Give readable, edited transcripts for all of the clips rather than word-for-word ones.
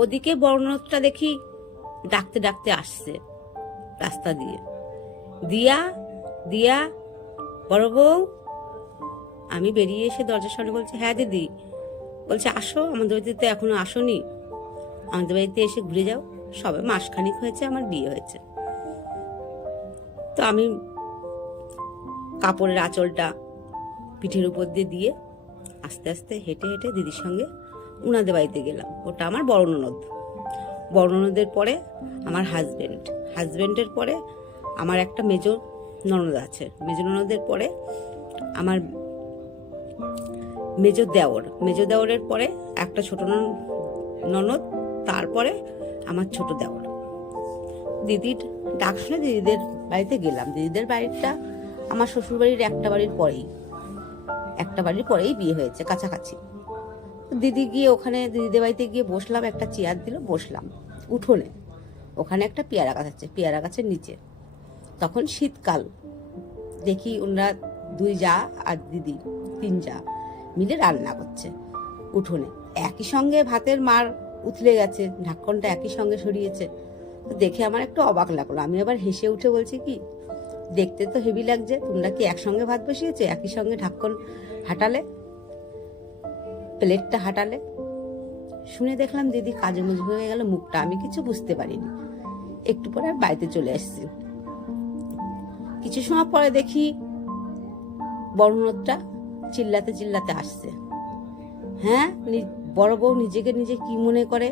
ওদিকে বড়নদটা দেখি ডাকতে ডাকতে আসছে রাস্তা দিয়ে, দিয়া দিয়া বড় বউ। আমি বেরিয়ে এসে দরজার সামনে বলছি, হ্যাঁ দিদি। বলছে, আসো, আমাদের বাড়িতে তো এখনো আসোনি, আমাদের বাড়িতে এসে ঘুরে যাও। সবে মাসখানিক হয়েছে আমার বিয়ে হয়েছে। তো আমি কাপড়ের আঁচলটা পিঠের উপর দিয়ে আস্তে আস্তে হেঁটে হেঁটে দিদির সঙ্গে উনাদের বাড়িতে গেলাম। ওটা আমার বড় ননদ। বড় ননদের পরে আমার হাজবেন্ডের পরে আমার একটা মেজো ননদ আছে। মেজো ননদের পরে আমার মেজো দেওরের পরে একটা ছোট ননদ, তারপরে আমার ছোট দেওর। দিদির ডাক শুনে দিদিদের বাড়িতে গেলাম। দিদিদের বাড়িটা আমার শ্বশুর বাড়ির একটা বাড়ির পরেই বিয়ে হয়েছে, কাছাকাছি। দিদি গিয়ে ওখানে দিদিদের বাড়িতে গিয়ে বসলাম, একটা চেয়ার দিল, বসলাম উঠোনে। ওখানে একটা পেয়ারা গাছ আছে, পেয়ারা গাছের নিচে। তখন শীতকাল। দেখি ওনারা দুই যা আর দিদি, তিন যা মিলে রান্না করছে উঠোনে। একই সঙ্গে ভাতের মার উথলে গেছে, ঢাকনটা একই সঙ্গে সরিয়েছে। দেখে আমার একটু অবাক লাগলো। আমি আবার হেসে উঠে বলছি, কি দেখতে তো হেভি লাগছে, তোমরা কি একসঙ্গে ভাত বসিয়েছো, একই সঙ্গে ঢাকন হাঁটালে, প্লেটটা হাঁটালে? শুনে দেখলাম দিদি কাজে মুজে হয়ে গেল মুখটা। আমি কিছু বুঝতে পারিনি। একটু পরে আর বাড়িতে চলে আসছি। কিছু সময় পরে দেখি বড়নদটা চিল্লাতে চিল্লাতে আসছে। হ্যাঁ, বড় বউ নিজেকে নিজে কি মনে করে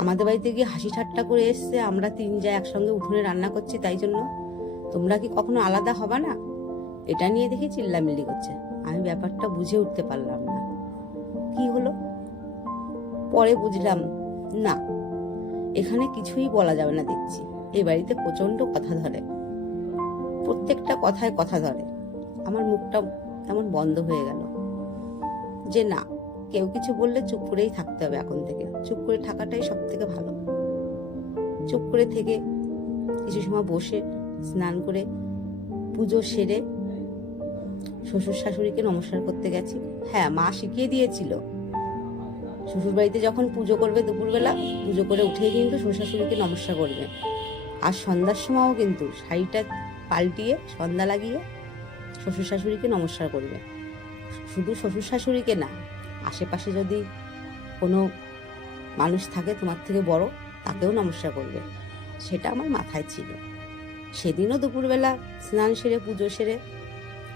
আমাদের বাড়িতে গিয়ে হাসি ঠাট্টা করে এসছে, আমরা তিন যা একসঙ্গে উঠোনে রান্না করছি, তাই জন্য তোমরা কি কখনো আলাদা হবা না? এটা নিয়ে দেখি চিল্লামিল্লি করছে। আমি ব্যাপারটা বুঝে উঠতে পারলাম না কি হলো। পরে বুঝলাম, না, এখানে কিছুই বলা যাবে না। দেখছি এই বাড়িতে প্রচন্ড কথা ধরে, প্রত্যেকটা কথায় কথা ধরে। আমার মুখটা এমন বন্ধ হয়ে গেল যে না, কেউ কিছু বললে চুপ করেই থাকতে হবে। এখন থেকে চুপ করে থাকাটাই সব থেকে ভালো। চুপ করে থেকে কিছু সময় বসে স্নান করে পুজো সেরে শ্বশুর শাশুড়িকে নমস্কার করতে গেছি। হ্যাঁ, মা শিখিয়ে দিয়েছিল, শ্বশুর বাড়িতে যখন পুজো করবে দুপুরবেলা, পুজো করে উঠেই কিন্তু শ্বশুর শাশুড়িকে নমস্কার করবে। আর সন্ধ্যার সময়ও কিন্তু শাড়িটা পাল্টিয়ে সন্ধ্যা লাগিয়ে শ্বশুর শাশুড়িকে নমস্কার করবে। শুধু শ্বশুর শাশুড়িকে না, আশেপাশে যদি কোনো মানুষ থাকে তোমার থেকে বড়, তাকেও নমস্কার করবে। সেটা আমার মাথায় ছিল। সেদিনও দুপুরবেলা স্নান সেরে পুজো সেরে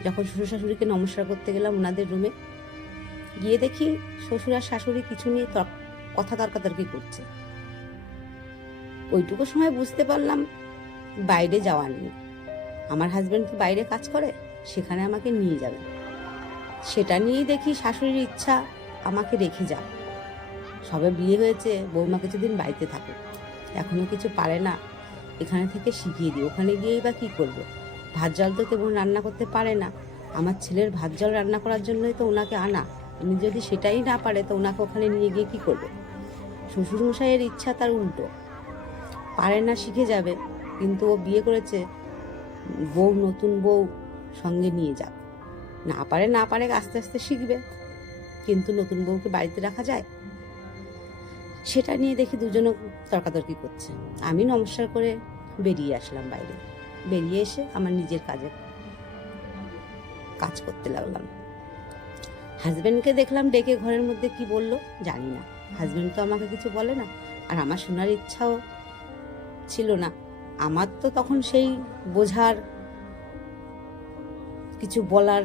যখন শ্বশুর শাশুড়িকে নমস্কার করতে গেলাম ওনাদের রুমে, গিয়ে দেখি শ্বশুর আর শাশুড়ি কিছু নিয়ে কথা তর্কাতর্কি করছে। ওইটুকু সময় বুঝতে পারলাম বাইরে যাওয়া নেই। আমার হাজবেন্ড তো বাইরে কাজ করে, সেখানে আমাকে নিয়ে যাবে। সেটা নিয়েই দেখি শাশুড়ির ইচ্ছা আমাকে রেখে যাও, সবে বিয়ে হয়েছে, বৌমা কিছুদিন বাড়িতে থাকে, এখনো কিছু পারে না, এখানে থেকে শিখিয়ে দিই। ওখানে গিয়েই বা কি করবে? ভাত জল তো তেমন রান্না করতে পারে না। আমার ছেলের ভাত জল রান্না করার জন্যই তো ওনাকে আনা। উনি যদি সেটাই না পারে তো ওনাকে ওখানে নিয়ে গিয়ে কি করবে? শ্বশুরমশাইয়ের ইচ্ছা তার উল্টো, পারে না, শিখে যাবে, কিন্তু ও বিয়ে করেছে, নতুন বউ সঙ্গে নিয়ে যাবে। না পারে আস্তে আস্তে শিখবে, কিন্তু নতুন বউকে বাড়িতে রাখা যায়? সেটা নিয়ে দেখি দুজনে তর্কাতর্কি করছে। আমি নমস্কার করে বেরিয়ে আসলাম বাইরে। বেরিয়ে এসে আমার নিজের কাজ করতে লাগলাম। হাজবেন্ডকে দেখলাম ডেকে ঘরের মধ্যে, কি বললো জানি না। হাজবেন্ড তো আমাকে কিছু বলে না, আর আমার শোনার ইচ্ছাও ছিল না। আমার তো তখন সেই বোঝার, কিছু বলার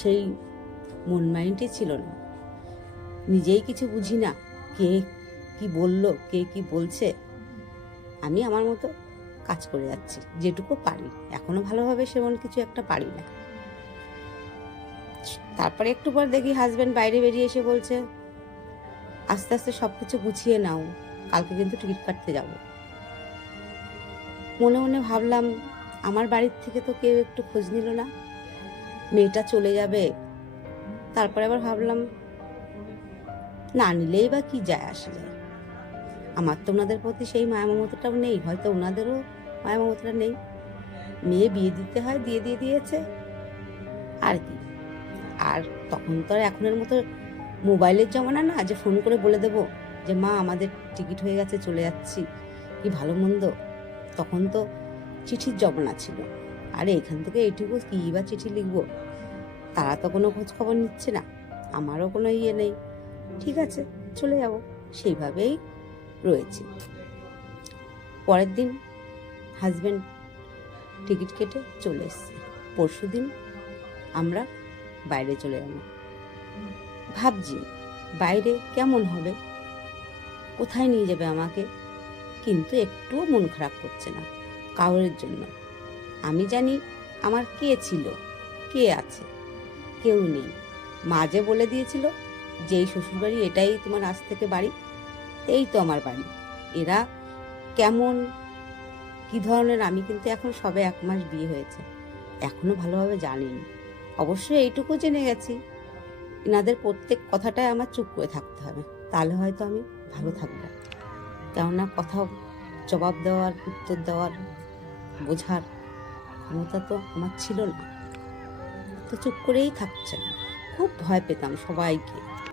সেই মন মাইন্ডই ছিল না। নিজেই কিছু বুঝি না কে কি বলল, কে কি বলছে। আমি আমার মতো কাজ করে যাচ্ছি, যেটুকু পারি। এখনো ভালোভাবে সেমন কিছু একটা পারি না। তারপরে একটু পর দেখি হাজবেন্ড বাইরে বেরিয়ে এসে বলছে, আস্তে আস্তে সবকিছু গুছিয়ে নাও, কালকে কিন্তু টিকিট কাটতে যাব। মনে মনে ভাবলাম, আমার বাড়ির থেকে তো কেউ একটু খোঁজ নিল না, মেয়েটা চলে যাবে। তারপরে আবার ভাবলাম, না নিলেই বা কি যায় আসে যায়। আমার তো ওনাদের প্রতি সেই মায়া মমতাটাও নেই, হয়তো ওনাদেরও মায়া মমতাটা নেই। মেয়ে বিয়ে দিতে হয়, দিয়েছে আর কি। আর তখন তো আর এখনের মতো মোবাইলের জমানা না যে ফোন করে বলে দেবো যে মা আমাদের টিকিট হয়ে গেছে, চলে যাচ্ছি, কি ভালো মন্দ। তখন তো চিঠির জমানা ছিল, আরে এখান থেকে এইটুকু কি বা চিঠি লিখবো, তারা তো কোনো খোঁজ খবর নিচ্ছে না, আমারও কোনো ইয়ে নেই, ঠিক আছে চলে যাব, সেইভাবেই রয়েছে। পরের দিন হাজব্যান্ড টিকিট কেটে চলে এসছে, পরশু দিন আমরা বাইরে চলে গেলাম। ভাবছি বাইরে কেমন হবে, কোথায় নিয়ে যাবে আমাকে, কিন্তু একটুও মন খারাপ করছে না কাউরের জন্য। আমি জানি আমার কে ছিল, কে আছে, কেউ নেই। মা যে বলে দিয়েছিল যে এই শ্বশুরবাড়ি, এটাই তোমার আজ থেকে বাড়ি, এই তো আমার বাড়ি। এরা কেমন কি ধরনের আমি কিন্তু এখন সবে 1 মাস বিয়ে হয়েছে, এখনো ভালোভাবে জানিনি। অবশ্যই এইটুকু জেনে গেছি, এনাদের প্রত্যেক কথাটাই আমার চুপ করে থাকতে হবে, তাহলে হয়তো আমি ভালো থাকবো। কেননা কথা জবাব দেওয়ার, উত্তর দেওয়ার, বোঝার ক্ষমতা তো আমার ছিল না, তো চুপ করেই থাকছে না। খুব ভয় পেতাম সবাইকে,